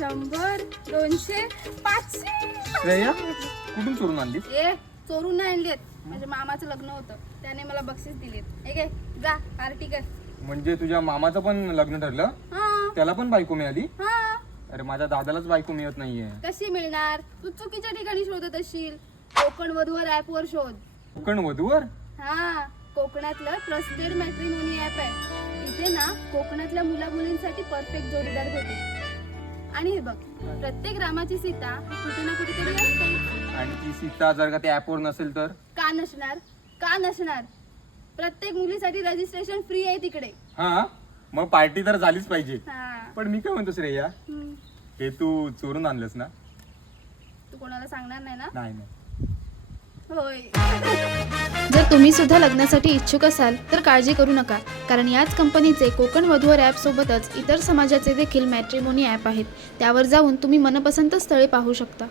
100 200 500 श्रेया कुठून चोरून आणली? ए चोरून नाही आणलेत. माझ्या मामाचं लग्न होतं, त्याने मला बक्षीस दिलेत. हे घे, जा पार्टी कर. म्हणजे तुझ्या मामाचं पण लग्न ठरलं? हा त्याला पण बायको मिळाली? हा. अरे माझ्या दादालाच बायको मिळत नाहीये. कशी मिळणार? तू चुकीच्या ठिकाणी शोधत असशील. कोकण वधूवर ऍप वर शोध. कोकण वधूवर? हा, कोकणातलं ट्रस्टेड मॅट्रिमोनी ऍप आहे. इथे ना कोकणातल्या मुला मुलींसाठी परफेक्ट जोडीदार भेटेल. आणि हे बघ, प्रत्येक रामाची सीता कुठे ना कुठेतरी असते. आणि ती सीता जर का त्या ऍपवर नसेल तर? का नसणार? का नसणार? प्रत्येक मुलीसाठी रजिस्ट्रेशन फ्री आहे तिकडे. हा, मग पार्टी तर झालीच पाहिजे. हा. पण मी काय म्हणतो श्रेया, हम्म. हे तू चोरून आणलंस ना? तू कोणाला सांगणार नाही ना? नाही नाही. होय. जर तुम्ही सुद्धा लग्नासाठी इच्छुक असाल तर काळजी करू नका, कारण याच कंपनीचे कोकण वधूवर ॲपसोबतच इतर समाजाचे देखील मॅट्रिमोनी ॲप आहेत. त्यावर जाऊन तुम्ही मनपसंत स्थळे पाहू शकता.